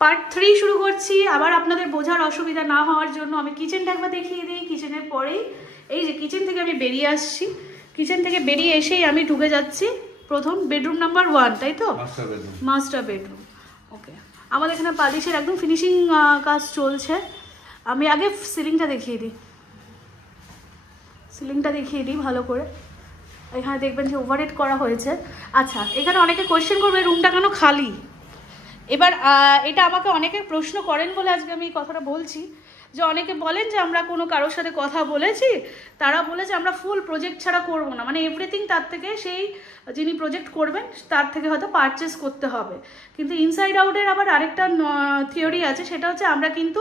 Part 3 শুরু করছি। আবার আপনাদের বোঝার অসুবিধা না হওয়ার জন্য আমি কিচেনটা একবার দেখিয়ে দিই। কিচেনের পরেই এই যে কিচেন থেকে আমি বেরিয়ে আসছি, কিচেন থেকে বেরিয়ে এসেই আমি ঢুকে যাচ্ছি প্রথম বেডরুম নাম্বার 1, তাই তো? Master bedroom. ওকে, আমাদের এখানে পালিশের একদম ফিনিশিং কাজ চলছে। আমি আগে সিলিংটা দেখিয়ে দিই, সিলিংটা দেখিয়ে দিই ভালো করে। এখানে দেখবেন যে ওভারহেড করা হয়েছে। আচ্ছা, এখানে অনেকে কোয়েশ্চেন করবে রুমটা কেন খালি। এবার এটা আমাকে অনেকে প্রশ্ন করেন বলে আজকে আমি এই কথাটা বলছি, যে অনেকে বলেন যে আমরা কোনো কারোর সাথে কথা বলেছি, তারা বলেছে আমরা ফুল প্রজেক্ট ছাড়া করবো না, মানে এভরিথিং তার থেকে সেই যিনি প্রজেক্ট করবেন তার থেকে হয়তো পারচেস করতে হবে। কিন্তু ইনসাইড আউটের আবার আরেকটা থিওরি আছে, সেটা হচ্ছে আমরা কিন্তু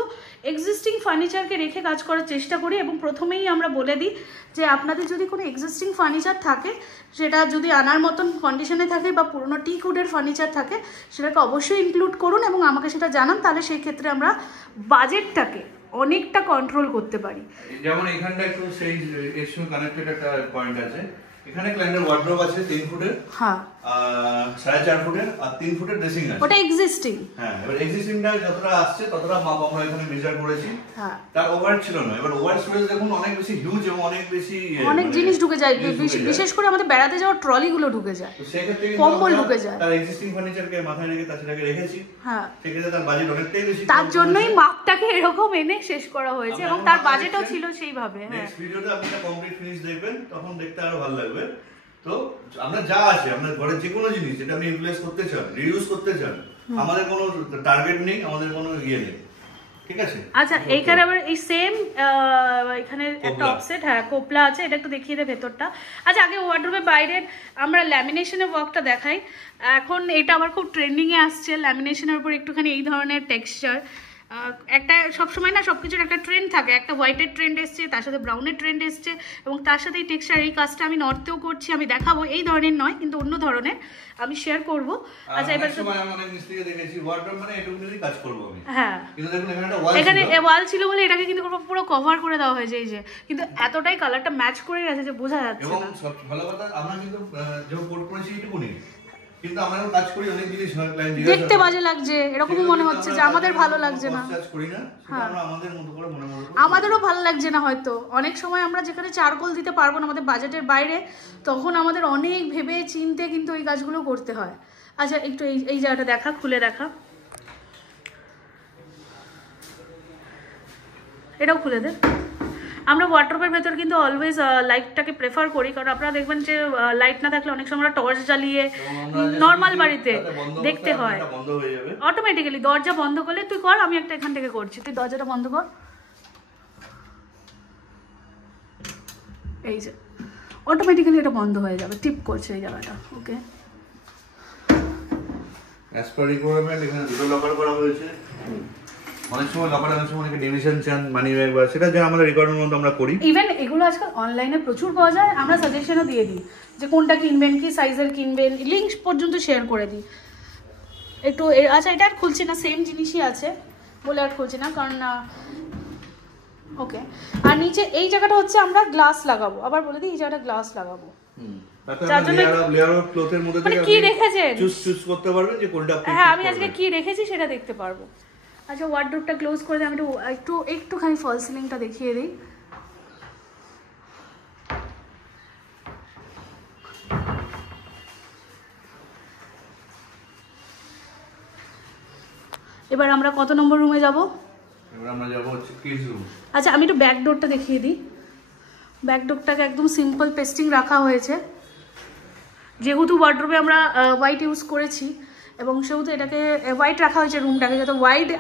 এক্সিস্টিং ফার্নিচারকে রেখে কাজ করার চেষ্টা করি। এবং প্রথমেই আমরা বলে দিই যে আপনাদের যদি কোনো এক্সিস্টিং ফার্নিচার থাকে, সেটা যদি আনার মতন কন্ডিশনে থাকে বা পুরোনো টিক উডের ফার্নিচার থাকে, সেটাকে অবশ্যই ইনক্লুড করুন এবং আমাকে সেটা জানান। তাহলে সেই ক্ষেত্রে আমরা বাজেটটাকে অনেকটা কন্ট্রোল করতে পারি। যেমন এখানটা একটু সেই এর সঙ্গে কানেক্টেড একটা পয়েন্ট আছে। এখানে ক্লায়েন্টের ওয়ার্ডরোব আছে 3 ফুটের, হ্যাঁ 4.5 ফুটের আর 3 ফুটের ড্রেসিং আছে। ওটা এক্সিস্টিং। হ্যাঁ, এবার এক্সিস্টিংটা যতটা আসছে ততটা মাপ আমরা এখানে মেজার করেছি। হ্যাঁ, তার ওভার ছিল না। এবার ওভার স্পেস দেখুন অনেক বেশি হিউজ এবং অনেক বেশি অনেক জিনিস ঢুকে যায়, বিশেষ করে আমাদের বেড়াতে যাওয়ার ট্রলি গুলো ঢুকে যায়, তো সেক্ষেত্রে কম্বল ঢুকে যায়। তার এক্সিস্টিং ফার্নিচারকে মাথায় রেখে তাছাড়াকে রেখেছি। হ্যাঁ, সেক্ষেত্রে তার বাজেট অনেকটাই বেশি। তার জন্যই মাপটাকে এরকম এনে শেষ করা হয়েছে এবং তার বাজেটও ছিল সেইভাবে। হ্যাঁ, নেক্সট ভিডিওতে আপনি একটা কমপ্লিট ফিনিশ দেখবেন, তখন দেখতে আরো ভালো লাগবে। তো আমরা যা আছে আপনার ঘরের যে কোনো জিনিস যেটা আপনি ইউটিলাইজ করতে চান, রিইউজ করতে চান, আমাদের কোনো টার্গেট নেই, আমাদের কোনো ইয়ে নেই, ঠিক আছে? আচ্ছা, এইখানে আবার এই সেম এখানে একটা অফসেট, হ্যাঁ কোপলা আছে, এটা একটু দেখিয়ে দে ভেতরটা। আচ্ছা, আগে ওয়ার্ডরোবের বাইরের আমরা ল্যামিনেশনের ওয়ার্কটা দেখাই। এখন এটা আবার খুব ট্রেন্ডিংয়ে আসছে, ল্যামিনেশনের উপর একটুখানি এই ধরনের টেক্সচার। একটা সবসময় না সব কিছুর একটা ট্রেন্ড থাকে, একটা হোয়াইটের ট্রেন্ড এসছে, তার সাথে ব্রাউনের ট্রেন্ড এসছে এবং তার সাথে এই টেক্সচার, এই কাজটা আমি নর্থেও করছি, আমি দেখাবো। এই ধরনের নয় কিন্তু অন্য ধরনের আমি শেয়ার করব। আচ্ছা, এবার সময় আমি অনেক মিস্ত্রিকে দেখেছি ওয়ার্ডরোব মানে এটুকুনি কাজ করব আমি। হ্যাঁ, কিন্তু দেখুন এখানে একটা ওয়াল ছিল, এখানে ওয়াল ছিল বলে এটাকে কিন্তু পুরো কভার করে দেওয়া হয়েছে এই যে, কিন্তু এতটাই কালারটা ম্যাচ করে গেছে যে বোঝা যাচ্ছে এবং না। সব ভালো কথা আমরা কিন্তু যে কোড করেছি এটুকুনি, কিন্তু আমরা কাজ করি অনেক জিনিস হয়, ক্লায়েন্ট দেখতে বাজে লাগছে এরকমই মনে হচ্ছে যে আমাদের ভালো লাগছে না। কাজ করি না, সেটা আমরা আমাদের মতো করে মনে মনে আমাদেরও ভালো লাগছে না হয়তো। অনেক সময় আমরা যেখানে চারকোল দিতে পারবো না, আমাদের বাজেটের বাইরে, তখন আমাদের অনেক ভেবে চিনতে কিন্তু এই কাজগুলো করতে হয়। আচ্ছা, একটু এই জায়গাটা দেখা, খুলে দেখা, এটাও খুলে দে। আমরা ওয়ার্ডরোবের ভেতর কিন্তু অলওয়েজ লাইটটাকে প্রেফার করি, কারণ আপনারা দেখবেন যে লাইট না থাকলে অনেক সময় আমরা টর্চ জ্বালিয়ে নর্মাল বাড়িতে দেখতে হয়, অটোমেটিক্যালি দরজা বন্ধ করলে, তুই কর, আমি একটা এখান থেকে করছি, তুই দরজাটা বন্ধ কর। এই যে অটোমেটিক্যালি এটা বন্ধ হয়ে যাবে, টিপ করছে এই জায়গাটা। ওকে, অ্যাজ পার রিকোয়ারমেন্ট এখানে দুটো লকার করা হয়েছে। অনেক সময় লকার, অনেক সময় অনেকে ডিভিশন চান, মানি ব্যাগ বা সেটা যে আমাদের রিকোয়ারমেন্ট মতো আমরা করি। ইভেন এগুলো আজকাল অনলাইনে প্রচুর পাওয়া যায়, আমরা সাজেশনও দিয়ে দিই যে কোনটা কিনবেন, কি সাইজের কিনবেন, লিঙ্ক পর্যন্ত শেয়ার করে দিই একটু। আচ্ছা, এটা আর খুলছি না, সেম জিনিসই আছে বলে আর খুলছি না, কারণ ওকে। আর নিচে এই জায়গাটা হচ্ছে আমরা গ্লাস লাগাবো, আবার বলে দিই এই জায়গাটা গ্লাস লাগাবো। মানে কি রেখেছেন চুজ করতে পারবেন যে কোনটা আপনি। হ্যাঁ, আমি আজকে কি রেখেছি সেটা দেখতে পারবো। আচ্ছা, ওয়ার্ডরোবটা ক্লোজ করে দিই, আমি একটুখানি ফল সিলিংটা দেখিয়ে দিই। এবার আমরা কত নম্বর রুমে যাব? এবার আমরা যাব হচ্ছে কিডস রুম। আচ্ছা, আমি একটু ব্যাক ডোরটা দেখিয়ে দিই। ব্যাক ডোরটাকে একদম সিম্পল পেস্টিং রাখা হয়েছে, যেহেতু ওয়ার্ডরোবে আমরা হোয়াইট ইউজ করেছি এবং সেহেতু এটাকে হোয়াইট রাখা হয়েছে রুমটাকে, যাতে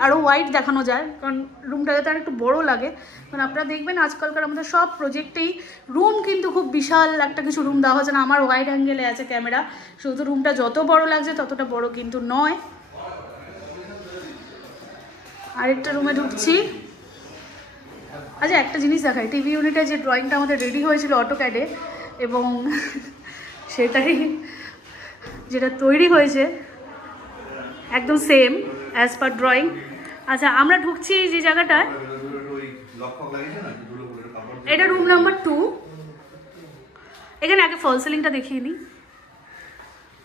আরও হোয়াইট দেখানো যায়, কারণ রুমটা যাতে আর একটু বড়ো লাগে। কারণ আপনারা দেখবেন আজকালকার আমাদের সব প্রজেক্টেই রুম কিন্তু খুব বিশাল একটা কিছু রুম দেওয়া হচ্ছে না। আমার ওয়াইড অ্যাঙ্গেলে আছে ক্যামেরা, সেহেতু রুমটা যত বড় লাগছে ততটা বড় কিন্তু নয়। আরেকটা রুমে ঢুকছি। আচ্ছা, একটা জিনিস দেখাই, টিভি ইউনিটে যে ড্রয়িংটা আমাদের রেডি হয়েছিল অটোক্যাডে, এবং সেটাই যেটা তৈরি হয়েছে একদম সেম অ্যাজ পার ড্রয়িং। আচ্ছা, আমরা ঢুকছি যে জায়গাটায়, এটা রুম নাম্বার 2। এখানে আগে ফল সিলিংটা দেখিয়ে নিই।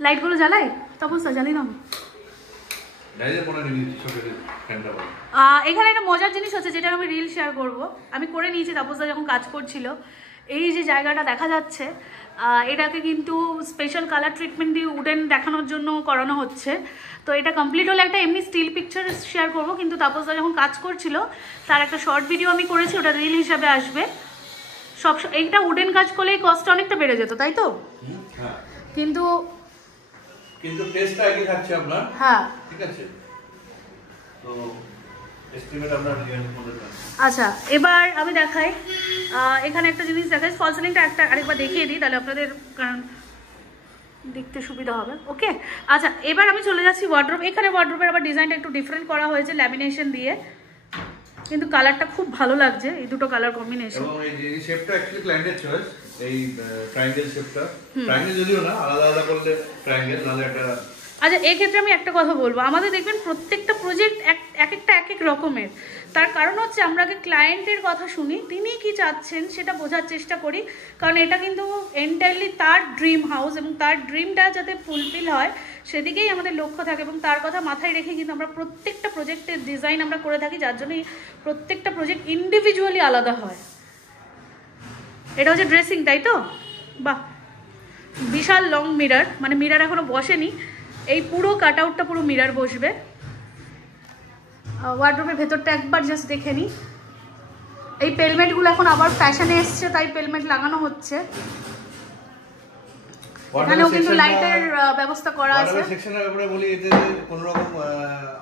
লাইটগুলো জ্বালাই, তখন জ্বালি না। এখানে একটা মজার জিনিস হচ্ছে যেটা আমি রিল শেয়ার করব, আমি করে নিয়েছি তাপসদা যখন কাজ করছিল। এই যে জায়গাটা দেখা যাচ্ছে এটাকে কিন্তু স্পেশাল কালার ট্রিটমেন্ট দিয়ে উডেন দেখানোর জন্য করানো হচ্ছে। তো এটা কমপ্লিট হলে একটা এমনি স্টিল পিকচার শেয়ার করব, কিন্তু তাপসদা যখন কাজ করছিল তার একটা শর্ট ভিডিও আমি করেছি, ওটা রিল হিসাবে আসবে। সব এইটা উডেন কাজ করলে কস্ট অনেকটা বেড়ে যেত, তাই তো? কিন্তু টেস্টটা একই থাকছে আপনার। হ্যাঁ ঠিক আছে, তো এস্টিমেট আমরা রিয়েল করে দেব। আচ্ছা এবার আমি দেখাই, এখানে একটা জিনিস দেখাই, ফল সিলিংটা আরেকবার দেখিয়ে দিই তাহলে আপনাদের কারণ দেখতে সুবিধা হবে। ওকে আচ্ছা এবার আমি চলে যাচ্ছি ওয়ার্ড্রোব। এখানে ওয়ার্ড্রোবের আবার ডিজাইনটা একটু ডিফারেন্ট করা হয়েছে ল্যামিনেশন দিয়ে, কিন্তু কালারটা খুব ভালো লাগছে, এই দুটো কালার কম্বিনেশন। এবং এই যে শেপটা অ্যাকচুয়ালি ক্লায়েন্টের চয়েস, এই ট্রায়াঙ্গেল শেপটা, ট্রায়াঙ্গেল যদিও না, আলাদা আলাদা করলে ট্রায়াঙ্গেল, নালে একটা। আচ্ছা এই ক্ষেত্রে আমি একটা কথা বলবো, আমাদের দেখবেন প্রত্যেকটা প্রজেক্ট এক এক রকমের। তার কারণ হচ্ছে আমরা আগে ক্লায়েন্টের কথা শুনি, তিনি কি চাচ্ছেন সেটা বোঝার চেষ্টা করি, কারণ এটা কিন্তু এন্টায়ারলি তার ড্রিম হাউস এবং তার ড্রিমটা যাতে ফুলফিল হয় সেদিকেই আমাদের লক্ষ্য থাকে, এবং তার কথা মাথায় রেখে কিন্তু আমরা প্রত্যেকটা প্রজেক্টের ডিজাইন আমরা করে থাকি, যার জন্যই প্রত্যেকটা প্রজেক্ট ইন্ডিভিজুয়ালি আলাদা হয়। এটা হচ্ছে ড্রেসিং, তাই তো? বাহ, বিশাল লং মিরার, মানে মিরার এখনো বসেনি, এই পুরো কাট আউটটা পুরো মিরার বসবে। ওয়ার্ডরোবের ভেতরটা একবার জাস্ট দেখে নিই। এই পেলমেন্টগুলো এখন আবার ফ্যাশনে এসছে, তাই পেলমেন্ট লাগানো হচ্ছে। এখানেও কিন্তু লাইটের ব্যবস্থা করা আছে। সেকশনের ব্যাপারে বলি, এতে কোনো রকম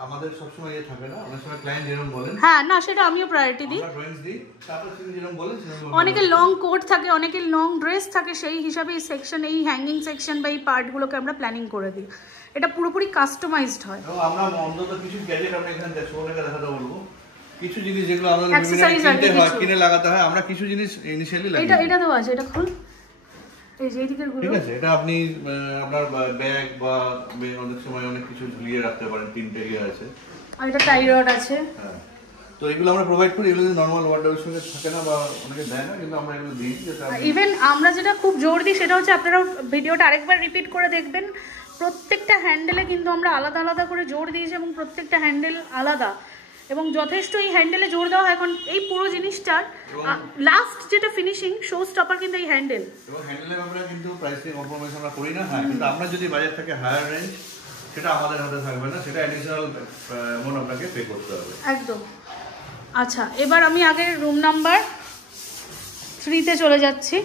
আমাদের সবসময় ইয়ে থাকে না, অনেক সময় ক্লায়েন্ট যেরকম বলেন। হ্যাঁ না, সেটা আমিও প্রায়োরিটি দিই। আমরা ড্রয়িংস দিই, তারপর তিনি যেরকম বলেন সেরকম। অনেকের লং কোট থাকে, অনেকের লং ড্রেস থাকে, সেই হিসাবে এই সেকশন, এই হ্যাঙ্গিং সেকশন বা এই পার্টগুলোকে আমরা প্ল্যানিং করে দিই। এটা পুরোপুরি কাস্টমাইজড হয়। এবং আমরা অন্তত কিছু গ্যাজেট আমরা এখানে দেখতে দেখাতে বলবো, কিছু জিনিস যেগুলো আমাদের কিনে লাগাতে হয়, আমরা কিছু জিনিস ইনিশিয়ালি লাগাই। এটা তো আছে, এটা খুল, এই যে এইদিকের গুলো। ঠিক আছে, এটা আপনি আপনার ব্যাগ বা অনেক সময় অনেক কিছু ঝুলিয়ে রাখতে পারেন, তিনটে ইয়ে আছে। আর এটা টাই রড আছে। হ্যাঁ, তো এগুলো আমরা প্রোভাইড করি, এগুলো নরমাল ওয়ার্ডরোবের সঙ্গে থাকে না বা অনেকে দেয় না, কিন্তু আমরা এগুলো দিই। ইভেন আমরা যেটা খুব জোর দিই সেটা হচ্ছে, আপনারা ভিডিওটা আরেকবার রিপিট করে দেখবেন, প্রত্যেকটা হ্যান্ডেলে কিন্তু আমরা আলাদা আলাদা করে জোর দিয়েছি এবং প্রত্যেকটা হ্যান্ডেল আলাদা, এবং যথেষ্ট এই হ্যান্ডেলে জোর দেওয়া হয়। এখন এই পুরো জিনিসটার লাস্ট যেটা ফিনিশিং শো স্টপার কিন্তু এই হ্যান্ডেল, এবং হ্যান্ডেলের আমরা কিন্তু প্রাইসে কম্প্রোমাইজ আমরা করি না। হ্যাঁ, কিন্তু আমরা যদি বাজার থেকে হায়ার রেঞ্জ, সেটা আমাদের হাতে থাকবে না, সেটা অ্যাডিশনাল অ্যামাউন্ট আপনাকে পে করতে হবে। একদম। আচ্ছা এবার আমি আগে রুম নাম্বার 3-তে চলে যাচ্ছি।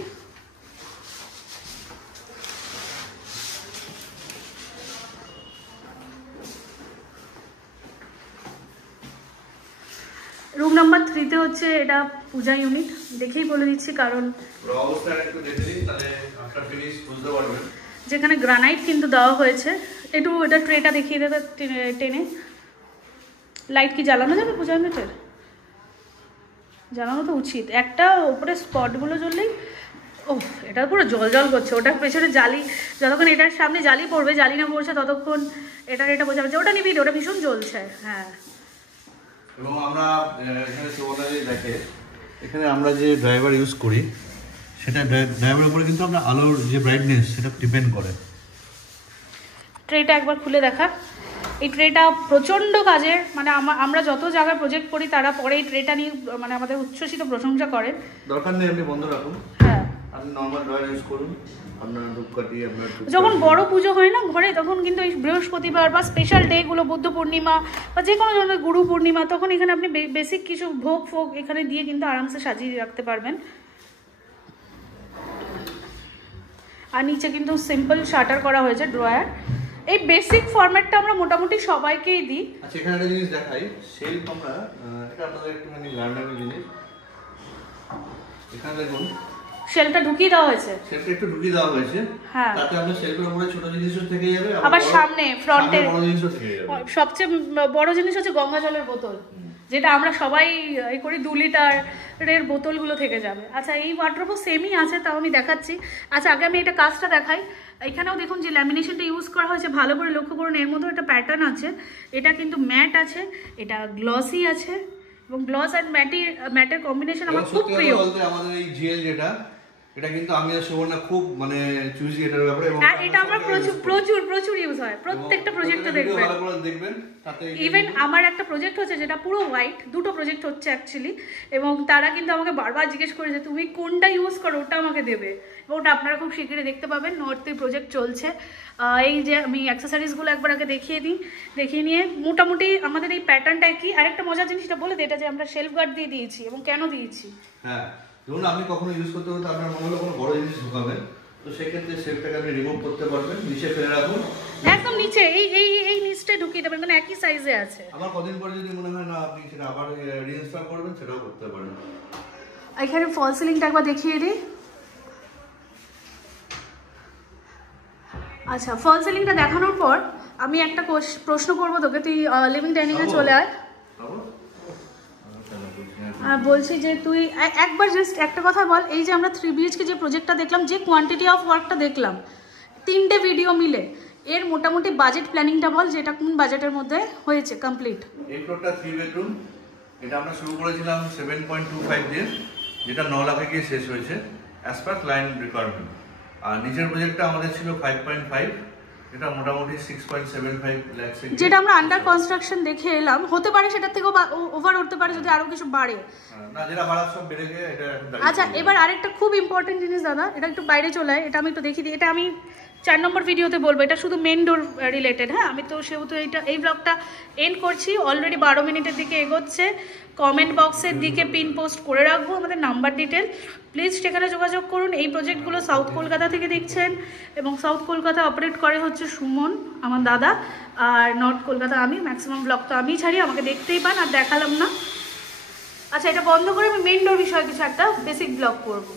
রুম নাম্বার 3-তে হচ্ছে এটা পূজা ইউনিট, দেখেই বলে দিচ্ছি কারণ যেখানে গ্রানাইট কিন্তু দেওয়া হয়েছে। একটু এটা ট্রেটা দেখিয়ে দেবে টেনে। লাইট কি জ্বালানো যাবে পূজা ইউনিটের? জ্বালানো তো উচিত, একটা ওপরে স্পটগুলো জ্বললেই। ও এটা পুরো জল জল করছে, ওটার পেছনে জালি, যতক্ষণ এটার সামনে জালি পড়বে, জালি না পড়ছে ততক্ষণ এটা বোঝা যাচ্ছে। ওটা নিবি, ওটা ভীষণ জ্বলছে। হ্যাঁ, এবং আমরা এখানে সুবর্ণাজি দেখে, এখানে আমরা যে ড্রাইভার ইউজ করি, সেটা ড্রাইভারের উপরে কিন্তু আমরা আলোর যে ব্রাইটনেস সেটা ডিপেন্ড করে। ট্রেটা একবার খুলে দেখা। এই ট্রেটা প্রচণ্ড কাজের, মানে আমরা যত জায়গায় প্রজেক্ট করি তারা পরে এই ট্রেটা নিয়ে মানে আমাদের উচ্ছ্বসিত প্রশংসা করে। দরকার নেই আপনি বন্ধ রাখুন, হ্যাঁ আপনি নর্মাল ড্রয়ার ইউজ করুন। আপনার ধূপকাঠি, আপনার যখন বড় পুজো হয় না ঘরে, তখন কিন্তু এই বৃহস্পতিবার বা স্পেশাল ডেগুলো, বুদ্ধ পূর্ণিমা বা যে কোনো ধরনের গুরু পূর্ণিমা, তখন এখানে আপনি বেসিক কিছু ভোগ ফোগ এখানে দিয়ে কিন্তু আরামসে সাজিয়ে রাখতে পারবেন। আর নিচে কিন্তু সিম্পল শাটার করা হয়েছে ড্রয়ার। এই বেসিক ফরম্যাটটা আমরা মোটামুটি সবাইকেই দিই। আচ্ছা এখানে একটা জিনিস দেখাই, শেলফ আমরা, এটা আপনাদের একটুখানি লার্নেবল জিনিস। এখানে দেখুন শেলফটা ঢুকিয়ে দেওয়া হয়েছে, শেলফটা একটু ঢুকিয়ে দেওয়া হয়েছে। হ্যাঁ, তাতে আপনার শেলফের উপরে ছোট জিনিসও থেকে যাবে, আবার সামনে ফ্রন্টে বড় জিনিসও থেকে যাবে। সবচেয়ে বড় জিনিস হচ্ছে গঙ্গা জলের বোতল, যেটা আমরা সবাই এই করি, 2 লিটারের বোতলগুলো থেকে যাবে। আচ্ছা এই ওয়ার্ড্রোবও সেমই আছে, তাও আমি দেখাচ্ছি। আচ্ছা আগে আমি এটা কাজটা দেখাই। এখানেও দেখুন যে ল্যামিনেশনটা ইউজ করা হয়েছে, ভালো করে লক্ষ্য করুন, এর মধ্যে একটা প্যাটার্ন আছে। এটা কিন্তু ম্যাট আছে, এটা গ্লসি আছে, এবং গ্লস আর ম্যাটের কম্বিনেশন আমার খুব প্রিয়। আমাদের এই জেল যেটা, এটা কিন্তু আমি আর সুবর্ণা খুব মানে চুজি এটার ব্যাপারে, এবং এটা আমরা প্রচুর ইউজ হয় প্রত্যেকটা প্রজেক্টে দেখবেন। ইভেন আমার একটা প্রজেক্ট হচ্ছে যেটা পুরো হোয়াইট, দুটো প্রজেক্ট হচ্ছে অ্যাকচুয়ালি, এবং তারা কিন্তু আমাকে বারবার জিজ্ঞেস করে যে তুমি কোনটা ইউজ করো, ওটা আমাকে দেবে। ওটা আপনারা খুব শীঘ্রই দেখতে পাবেন। নর্থ প্রজেক্ট চলছে। এই যে আমি অ্যাক্সেসরিজগুলো একবার আগে দেখিয়ে নিয়ে মোটামুটি আমাদের এই প্যাটার্নটা কি। আরেকটা মজার জিনিসটা বলে দিই, এটা যে আমরা শেলফ গার্ড দিয়ে দিয়েছি এবং কেন দিয়েছি। হ্যাঁ, ধরুন আপনি কখনো ইউজ করতে হতে আপনার মনে হলো কোনো বড় জিনিস ঢোকাবেন, তো সেক্ষেত্রে শেলফটাকে আপনি রিমুভ করতে পারবেন, নিচে ফেলে রাখুন, একদম নিচে এই নিচটায় ঢুকিয়ে দেবেন, কারণ একই সাইজে আছে। আবার কদিন পরে যদি মনে হয় না আপনি সেটা আবার রিইনস্টল করবেন, সেটাও করতে পারেন। এখানে ফল সিলিংটা একবার দেখিয়ে দিই। আচ্ছা, ফল সিলিংটা দেখানোর পর আমি একটা প্রশ্ন করবো তোকে, তুই লিভিং ডাইনিং এ চলে আয়। বলছি যে তুই একবার জাস্ট একটা কথা বল, এই যে আমরা 3 BHK যে প্রজেক্টটা দেখলাম, যে কোয়ান্টিটি অফ ওয়ার্কটা দেখলাম 3টে ভিডিও মিলে, এর মোটামুটি বাজেট প্ল্যানিংটা বল, যেটা কোন বাজেটের মধ্যে হয়েছে কমপ্লিট। এই ফ্লোরটা 3 বেডরুম, এটা আমরা শুরু করেছিলাম 7.25 দিয়ে, যেটা 9 লাখে গিয়ে শেষ হয়েছে অ্যাজ পার ক্লায়েন্ট রিকোয়ারমেন্ট। আর নিচের প্রজেক্টটা আমাদের ছিল 5.5, এটা মোটামুটি 6.75 লাখ, যেটা আমরা আন্ডার কনস্ট্রাকশন দেখে এলাম। হতে পারে সেটার থেকেও ওভার হতে পারে যদি আরো কিছু বাড়ে। না, যেটা বাড়ার সব বেড়ে গিয়ে এটা এখন। আচ্ছা, এবার আরেকটা খুব ইম্পর্টেন্ট জিনিস দাদা, এটা একটু বাইরে চলে আয়, এটা আমি একটু দেখিয়ে দিই। এটা আমি 4 নম্বর ভিডিওতে বলবো, এটা শুধু মেন ডোর রিলেটেড। হ্যাঁ, আমি তো সেহেতু এই ব্লগটা এন্ড করছি, অলরেডি 12 মিনিটের দিকে এগোচ্ছে। কমেন্ট বক্সের দিকে পিন পোস্ট করে রাখবো আমাদের নাম্বার ডিটেল, প্লিজ সেখানে যোগাযোগ করুন। এই প্রজেক্টগুলো সাউথ কলকাতা থেকে দেখছেন, এবং সাউথ কলকাতা অপারেট করে হচ্ছে সুমন আমার দাদা, আর নর্থ কলকাতা আমি। ম্যাক্সিমাম ব্লগ তো আমিই ছাড়ি, আমাকে দেখতেই পান, আর দেখালাম না। আচ্ছা, এটা বন্ধ করে আমি মেন ডোর বিষয়ে কিছু একটা বেসিক ব্লগ করবো।